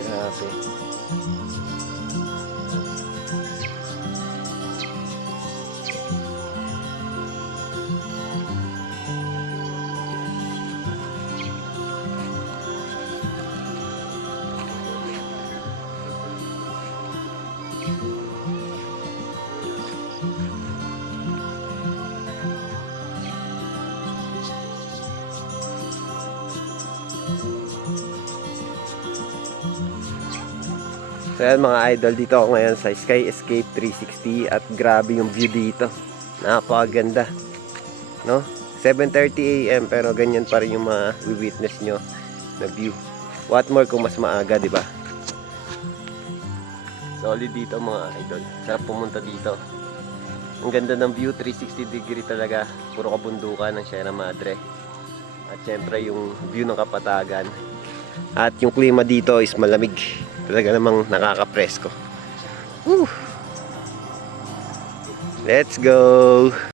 Grabe. So yan mga idol, dito ako ngayon sa Sky Escape 360 at grabe yung view dito. Napakaganda, no? 7:30 AM pero ganyan pa rin yung ma-witness nyo na view. What more kung mas maaga, di ba? Solid dito mga idol. Sarap pumunta dito. Ang ganda ng view, 360 degree talaga. Puro kabundukan ng Sierra Madre. At syempre yung view ng Kapatagan. At yung klima dito is malamig. Talaga namang nakaka-presko. Woo! Let's go!